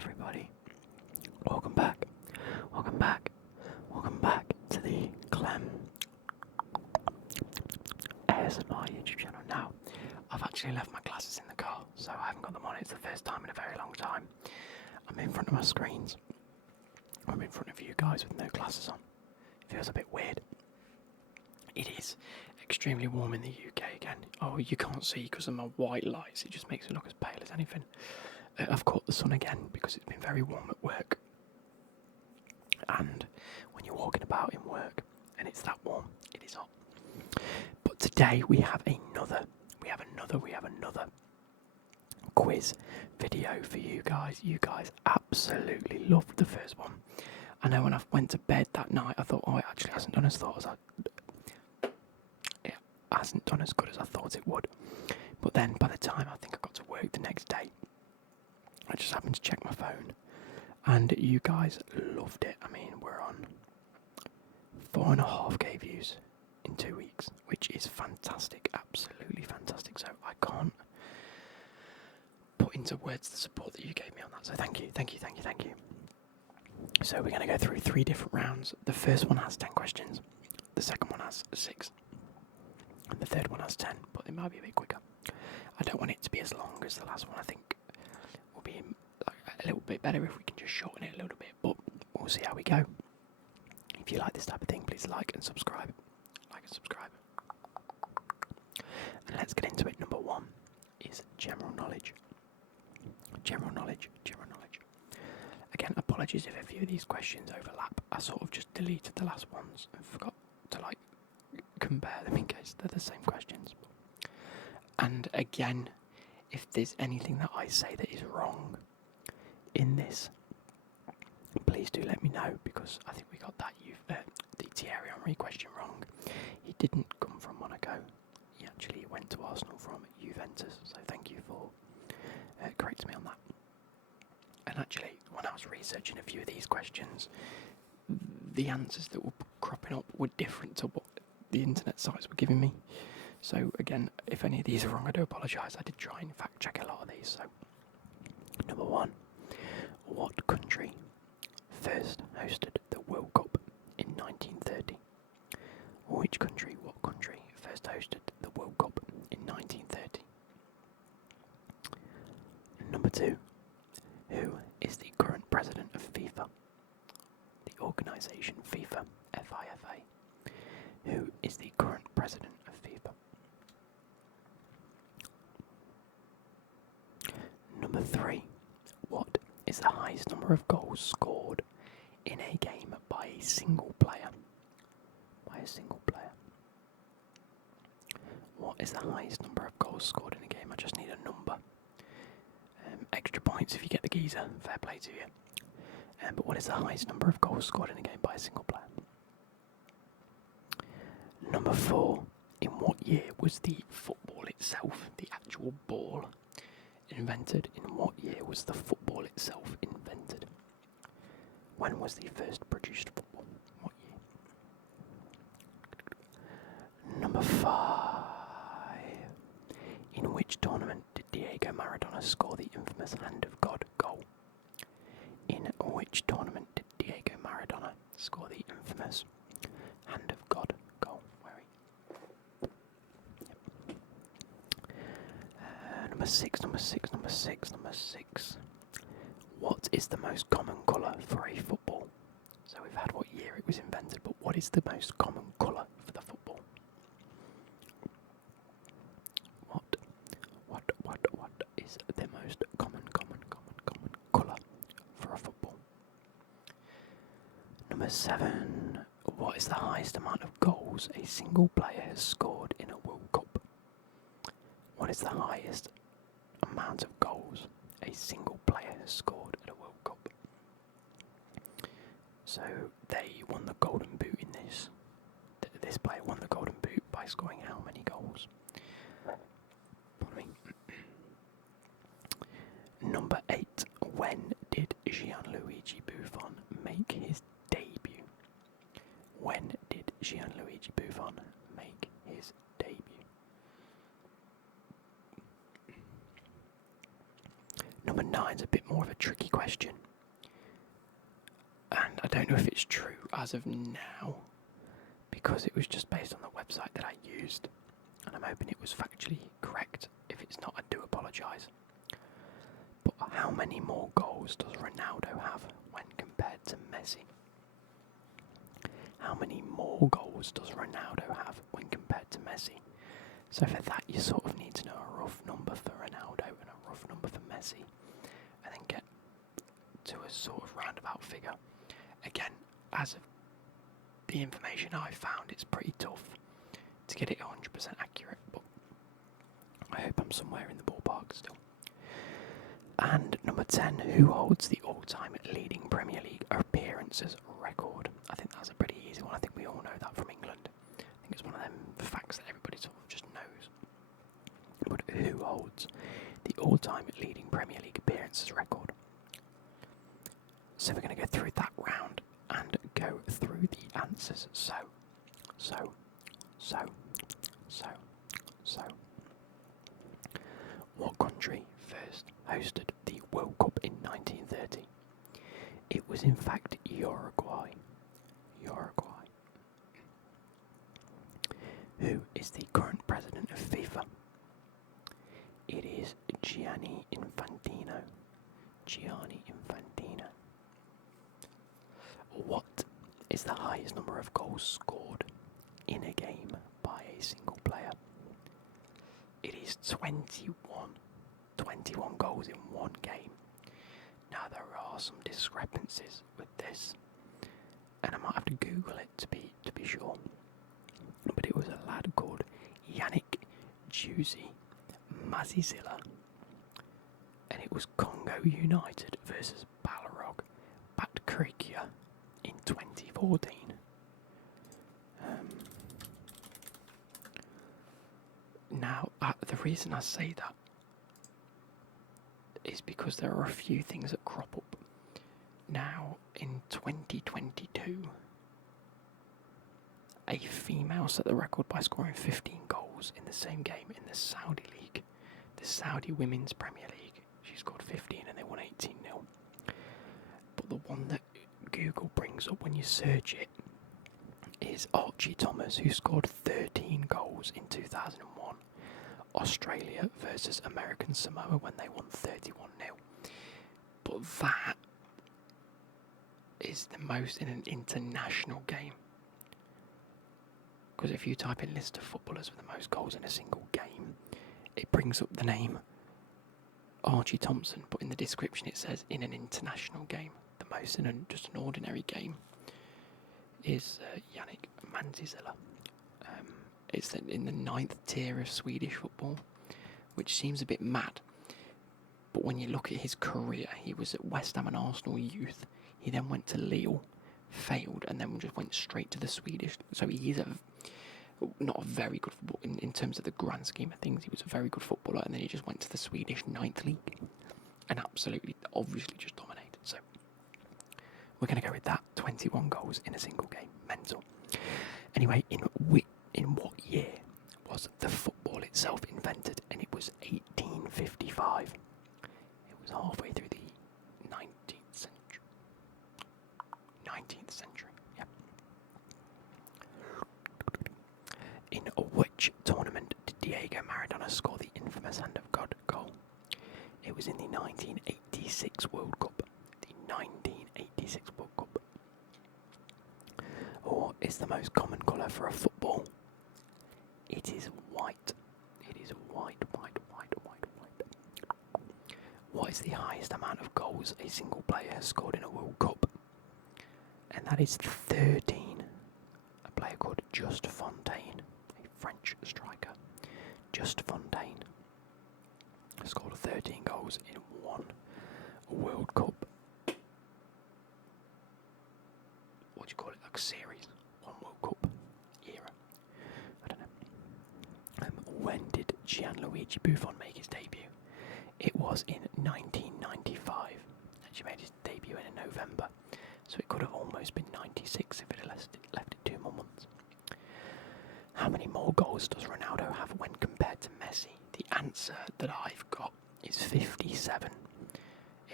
everybody. Welcome back. Welcome back. Welcome back to the Clem ASMR YouTube channel. Now, I've actually left my glasses in the car, so I haven't got them on. It's the first time in a very long time. I'm in front of my screens. I'm in front of you guys with no glasses on. It feels a bit weird. It is extremely warm in the UK again. Oh, you can't see because of my white lights. It just makes me look as pale as anything. I've caught the sun again because it's been very warm at work. And when you're walking about in work and it's that warm, it is hot. But today we have another quiz video for you guys. You guys absolutely loved the first one. I know when I went to bed that night, I thought, oh, it actually hasn't done as good as I thought it would. But then by the time I think I got to work the next day, I just happened to check my phone, and you guys loved it. I mean, we're on 4.5k views in 2 weeks, which is fantastic, absolutely fantastic. So I can't put into words the support that you gave me on that. So thank you. So we're going to go through 3 different rounds. The first one has 10 questions, the second one has 6, and the third one has 10, but it might be a bit quicker. I don't want it to be as long as the last one. I think will be a little bit better if we can just shorten it a little bit, but we'll see how we go. If you like this type of thing, please like and subscribe. And let's get into it. Number 1 is general knowledge. Again, apologies if a few of these questions overlap. I sort of just deleted the last ones and forgot to compare them in case they're the same questions. And again, if there's anything that I say that is wrong in this, please do let me know, because I think we got that the Thierry Henry question wrong. He didn't come from Monaco. He actually went to Arsenal from Juventus. So thank you for correcting me on that. And actually, when I was researching a few of these questions, the answers that were cropping up were different to what the internet sites were giving me. So again, if any of these are wrong, I do apologise. I did try and fact check a lot of these. So, number 1, what country first hosted the World Cup in 1930? What country first hosted the World Cup in 1930? Number 2, who is the current president of FIFA? The organisation FIFA, FIFA. Who is the current president of FIFA? Number 3, what is the highest number of goals scored in a game by a single player? What is the highest number of goals scored in a game? I just need a number. Extra points if you get the geezer. Fair play to you. But what is the highest number of goals scored in a game by a single player? Number 4, in what year was the football itself, the actual ball, invented? In what year was the football itself invented? When was the first produced football? What year? Number 5, in which tournament did Diego Maradona score the infamous Hand of God goal? In which tournament did Diego Maradona score the infamous Hand of God goal? Number 6. What is the most common colour for a football? So we've had what year it was invented, but what is the most common colour for the football? What is the most common colour for a football? Number 7. What is the highest amount of goals a single player has scored in a World Cup? What is the highest amount of goals a single player has scored at a World Cup? So they won the Golden Boot in this. This player won the Golden Boot by scoring how many goals? Number 8. When did Gianluigi Buffon make his debut? When did Gianluigi Buffon make his debut? Number 9 is a bit more of a tricky question. And I don't know if it's true as of now, because it was just based on the website that I used. And I'm hoping it was factually correct. If it's not, I do apologise. But how many more goals does Ronaldo have when compared to Messi? How many more goals does Ronaldo have when compared to Messi? So for that, you sort of need to know a rough number for Ronaldo and a rough number for Messi, and then get to a sort of roundabout figure. Again, as of the information I found, it's pretty tough to get it 100% accurate, but I hope I'm somewhere in the ballpark still. And number 10, who holds the all-time leading Premier League appearances record? I think that's a pretty easy one. I think we all know that from England. I think it's one of them facts that everybody sort of just knows. But who holds the all-time leading Premier League appearances record? So we're going to go through that round and go through the answers. So. What country first hosted the World Cup in 1930? It was in fact Uruguay. Who is the current president of FIFA? It is Gianni Infantino. What is the highest number of goals scored in a game by a single player? It is 21. 21 goals in one game. Now there are some discrepancies with this, and I might have to Google it to be sure. But it was a lad called Yannick Juicy Mazizilla, and it was Congo United versus Balarog Batcrikia in 2014. Now, the reason I say that is because there are a few things that crop up. Now, in 2022, a female set the record by scoring 15 goals in the same game in the Saudi League, the Saudi Women's Premier League. She scored 15 and they won 18-0. But the one that Google brings up when you search it is Archie Thomas, who scored 13 goals in 2001. Australia versus American Samoa when they won 31-0. But that is the most in an international game. Because if you type in list of footballers with the most goals in a single game, it brings up the name Archie Thompson, but in the description it says in an international game. The most in just an ordinary game is Yannick Manzizilla. It's in the 9th tier of Swedish football, which seems a bit mad. But when you look at his career, he was at West Ham and Arsenal youth. He then went to Lille, failed, and then just went straight to the Swedish. So he is not a very good footballer in terms of the grand scheme of things. He was a very good footballer, and then he just went to the Swedish 9th league and absolutely, obviously, just dominated. So we're going to go with that. 21 goals in a single game. Mental. Anyway, in what year was the football itself invented? And it was 1855. It was halfway through the 19th century. 19th century, yeah. In which tournament did Diego Maradona score the infamous Hand of God goal? It was in the 1986 World Cup. The 1986 World Cup. What is the most common colour for a football? It is white. It is white. What is the highest amount of goals a single player has scored in a World Cup? And that is 13. A player called Just Fontaine, a French striker. Just Fontaine scored 13 goals in one World Cup. What do you call it? Like series? One World Cup era? I don't know. When did Gianluigi Buffon make his debut? It was in 1995. Actually made his debut in November. So it could have almost been 96 if it had left it 2 more months. How many more goals does Ronaldo have when compared to Messi? The answer that I've got is 57.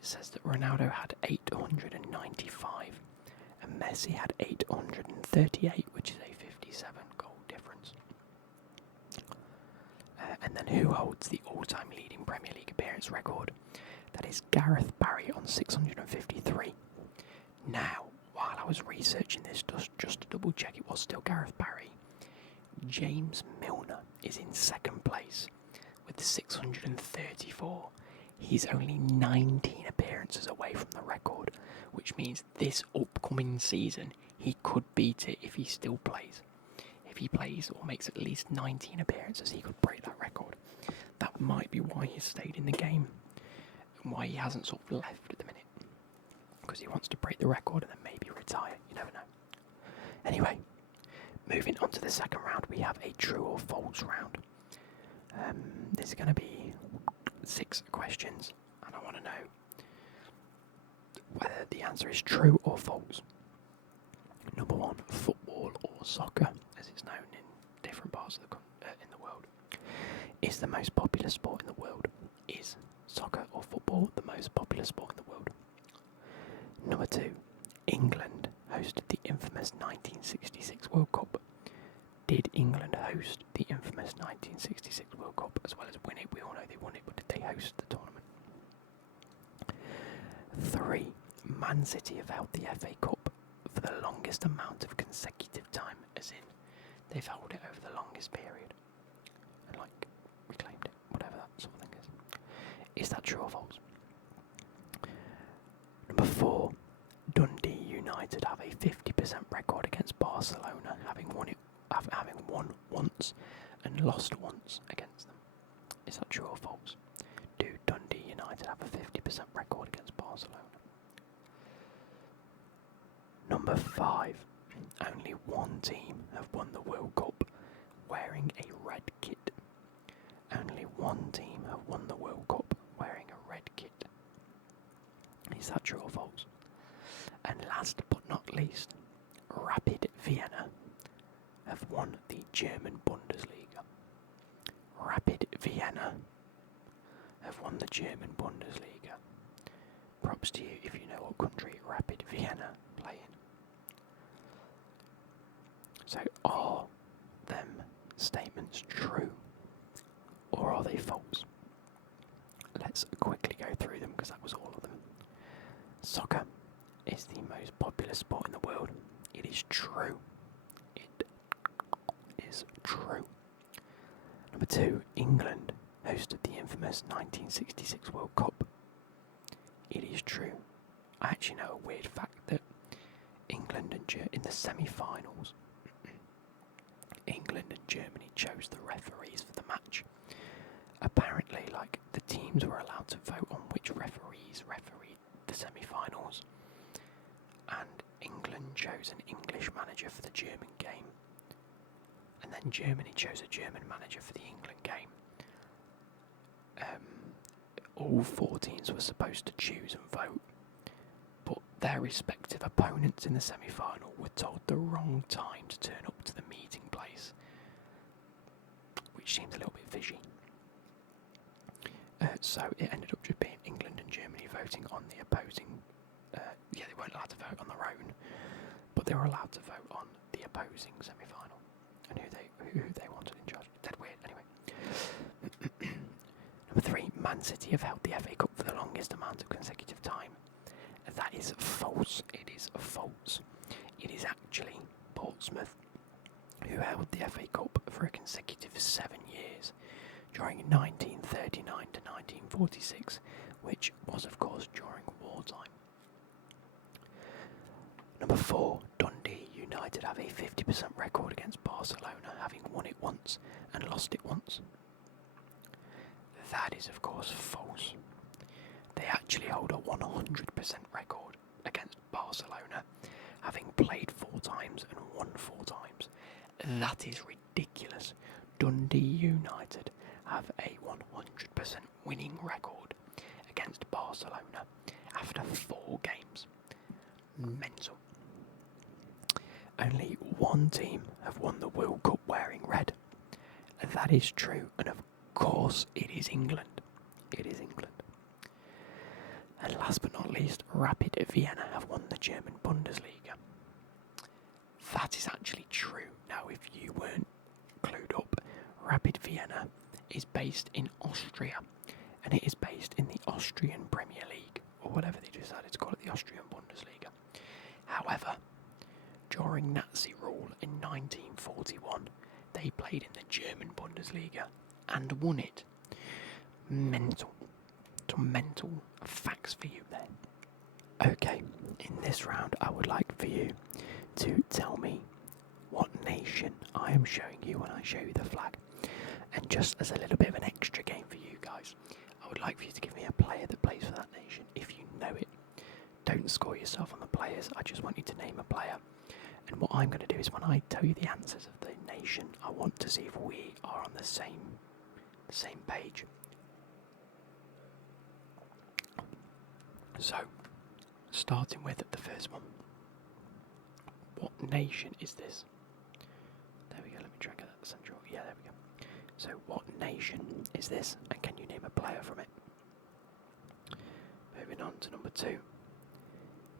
it says that Ronaldo had 895 and Messi had 838, which is a 57 goal difference. And then who holds the all-time leading Premier League appearance record? That is Gareth Barry on 653. Now, while I was researching this, just to double check it was still Gareth Barry, James Milner is in second place with 634. He's only 19 appearances away from the record, which means this upcoming season he could beat it if he still plays. If he plays or makes at least 19 appearances, he could break that record. That might be why he stayed in the game and why he hasn't sort of left at the minute. Because he wants to break the record and then maybe retire. You never know. Anyway, moving on to the second round, we have a true or false round. This is going to be 6 questions, and I want to know whether the answer is true or false. Number 1, football or soccer, as it's known in different parts of in the world, is the most popular sport in the world. Is soccer or football the most popular sport in the world? Number 2, England hosted the infamous 1966 World Cup. Did England host the infamous 1966 World Cup as well as win it? We all know they won it, but did they host the tournament? 3, Man City have held the FA Cup for the longest amount of consecutive time, as in they've held it over the longest period and like reclaimed it, whatever that sort of thing is. Is that true or false? Number 4, Dundee United have a 50% record against Barcelona, having won once and lost once against them. Is that true or false? Do Dundee United have a 50% record against Barcelona? Number 5, only one team have won the World Cup wearing a red kit. Only one team have won the World Cup wearing a red kit. Is that true or false? And last but not least, Rapid Vienna have won the German Bundesliga. Rapid Vienna have won the German Bundesliga. Props to you if you know what country Rapid Vienna play in. So are them statements true or are they false? Let's quickly go through them because that was all of them. Soccer is the most popular sport in the world. It is true. It is true. Number 2, England hosted the infamous 1966 World Cup. It is true. I actually know a weird fact that England and in the semi-finals, England and Germany chose the referees for the match. Apparently, the teams were allowed to vote on which referees refereed the semi-finals, and England chose an English manager for the German game, and then Germany chose a German manager for the England game. All 4 teams were supposed to choose and vote, but their respective opponents in the semi-final were told the wrong time to turn up to the meeting place, which seems a little bit fishy. So it ended up just being England and Germany voting on the opposing. They weren't allowed to vote on their own, but they were allowed to vote on the opposing semi-final and who they wanted in charge. Dead weird. Anyway, number 3, Man City have held the FA Cup for the longest amount of consecutive time. That is false. It is false. It is actually Portsmouth who held the FA Cup for a consecutive 7 years. During 1939 to 1946, which was of course during wartime. Number 4, Dundee United have a 50% record against Barcelona, having won it once and lost it once. That is of course false. They actually hold a 100% record against Barcelona, having played 4 times and won 4 times. That is ridiculous. Dundee United have a 100% winning record against Barcelona after 4 games. Mental. Only one team have won the World Cup wearing red. That is true, and of course it is England. It is England. And last but not least, Rapid Vienna have won the German Bundesliga. That is actually true. Now, if you weren't clued up, Rapid Vienna is based in Austria, and it is based in the Austrian Premier League, or whatever they decided to call it, the Austrian Bundesliga. However, during Nazi rule in 1941, they played in the German Bundesliga and won it. Mental. Some mental facts for you there. Okay, in this round I would like for you to tell me what nation I am showing you when I show you the flag. And just as a little bit of an extra game for you guys, I would like for you to give me a player that plays for that nation if you know it. Don't score yourself on the players, I just want you to name a player. And what I'm going to do is when I tell you the answers of the nation, I want to see if we are on the same page. So, starting with the first one. What nation is this? There we go, let me try and get that central. Yeah, there we go. So, what nation is this? And can you name a player from it? Moving on to number 2.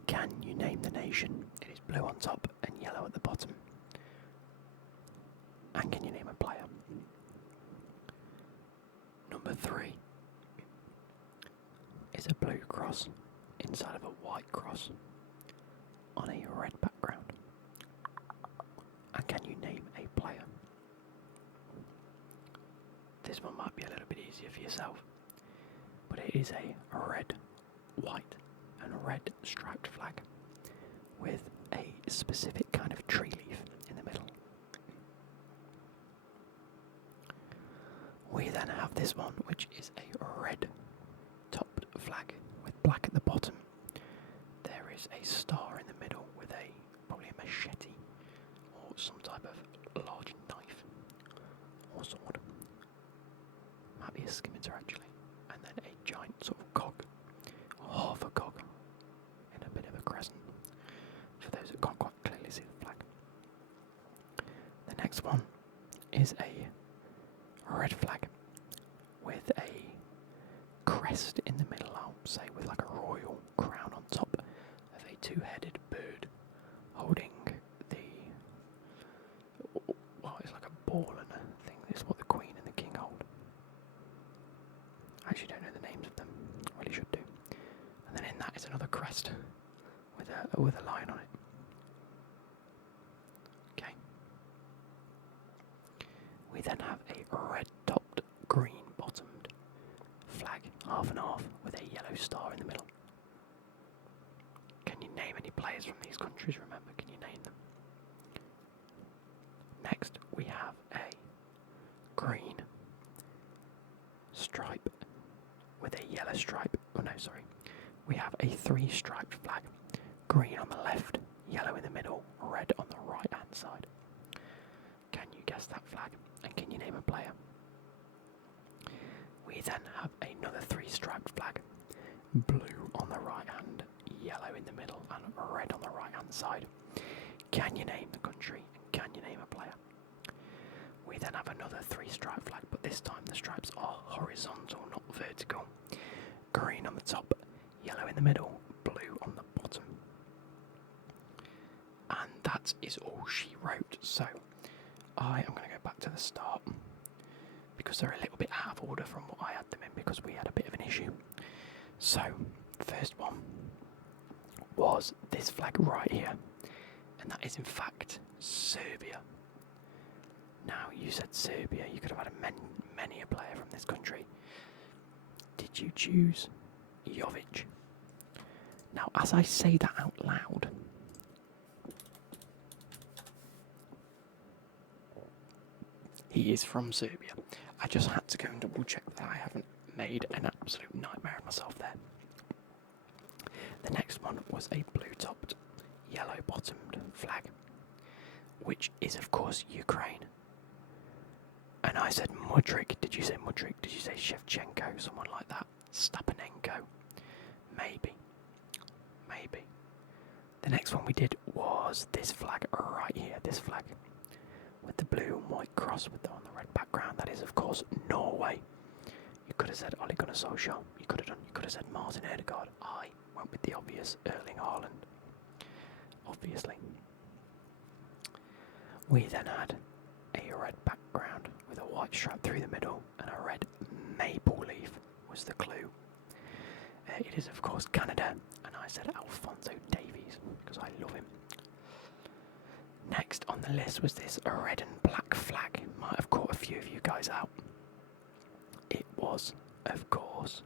Can you name the nation? It is blue on top and yellow at the bottom. And can you name a player? Number 3 is a blue cross inside of a white cross on a red background. And can you name a player? This one might be a little bit easier for yourself, but it is a red, white and red striped flag with a specific kind of tree leaf in the middle. We then have this one, which is a red topped flag with black at the bottom. There is a star in the middle with probably a machete or some type of large knife or sword. Might be a scimitar actually. And then a giant sort of cog, half a cog in a bit of a crescent, for those that can't quite clearly see the flag. The next one is a red flag with a crest in the middle, I'll say, with like a royal crown on top of a two-headed bird holding it's like a ball and a thing. This is what the Queen and the King hold. I actually don't know the names of them. I really should do. And then in that is another crest with a lion on it. Okay. We then have a red-topped, green-bottomed flag, half and half, with a yellow star in the middle. Can you name any players from these countries? Remember, can you name them? Next, we have a green stripe with a yellow stripe. Oh no, sorry. We have a 3-striped flag. Green on the left, yellow in the middle, red on the right-hand side. Can you guess that flag? And can you name a player? We then have another 3-striped flag. Blue on the right hand, yellow in the middle, and red on the right-hand side. Can you name the country? And can you name a player? We then have another 3-striped flag, but this time the stripes are horizontal, not vertical. Green on the top, yellow in the middle, blue on the bottom. And that is all she wrote. So I am going to go back to the start because they're a little bit out of order from what I had them in because we had a bit of an issue. So, first one was this flag right here, and that is in fact Serbia. Now, you said Serbia, you could have had many a player from this country. Did you choose Jovic? Now, as I say that out loud, he is from Serbia. I just had to go and double check that I haven't made an absolute nightmare of myself there. The next one was a blue-topped, yellow-bottomed flag, which is, of course, Ukraine. And I said Mudryk. Did you say Mudryk? Did you say Shevchenko? Someone like that? Stepanenko? Maybe. The next one we did was this flag right here. This flag with the blue and white cross on the red background. That is, of course, Norway. You could have said Ole Gunnar Solskjaer. You could have said Martin Odegaard. I went with the obvious, Erling Haaland. Obviously. We then had a red background with a white stripe through the middle, and a red maple leaf was the clue. It is, of course, Canada, and I said Alphonso Davies because I love him. Next on the list was this red and black flag. Might have caught a few of you guys out. It was, of course,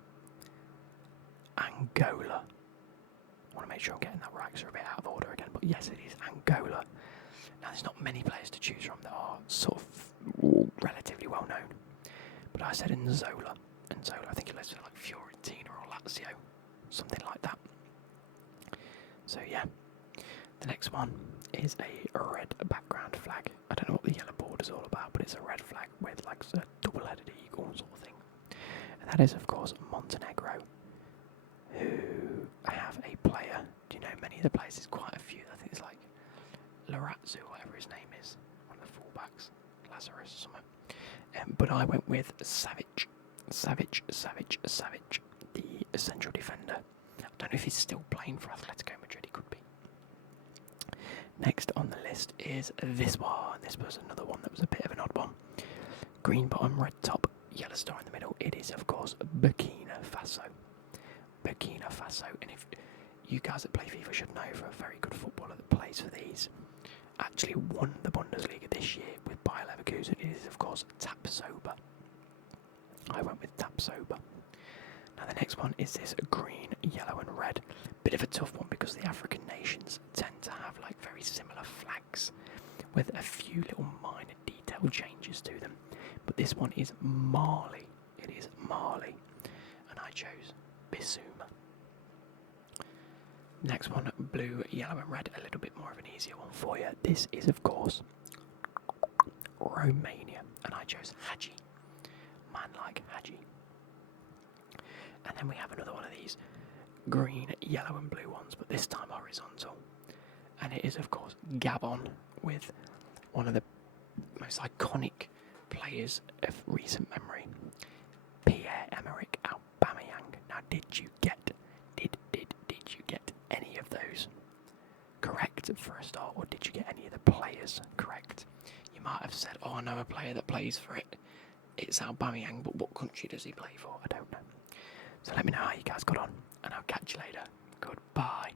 Angola. I want to make sure I'm getting that right because we're a bit out of order again, but yes, it is Angola. Now, there's not many players to choose from that are sort of relatively well known, but I said Nzola. I think it lives for like Fiorentina or Lazio, something like that. So yeah, the next one is a red background flag. I don't know what the yellow border's all about, but it's a red flag with like a double-headed eagle sort of thing. And that is, of course, Montenegro, who have a player. Do you know many of the players? There's quite a few. I think it's like Larazzu, whatever his name is, one of the fullbacks, Lazarus or something. But I went with Savic, the central defender. I don't know if he's still playing for Atletico Madrid. He could be. Next on the list is this one. This was another one that was a bit of an odd one. Green bottom, red top, yellow star in the middle. It is, of course, Burkina Faso. And if you guys that play FIFA should know, for a very good footballer that plays for these, actually won the Bundesliga this year with Bayer Leverkusen. It is, of course, Tapsoba. I went with Tapsoba. Now the next one is this green, yellow and red. Bit of a tough one because the African nations tend to have like very similar flags with a few little minor detail changes to them. But this one is Mali. It is Mali. And I chose Bissouma. Next one, blue, yellow and red. A little bit more of an easier one for you. This is, of course, Romania. And I chose Hadji. Man like Hadji. And then we have another one of these green, yellow and blue ones, but this time horizontal. And it is, of course, Gabon, with one of the most iconic players of recent memory, Pierre-Emerick Aubameyang. Now, did you get any of those correct for a start, or did you get any of the players correct? You might have said, oh, I know a player that plays for it. It's Aubameyang, but what country does he play for? I don't know. So let me know how you guys got on, and I'll catch you later. Goodbye.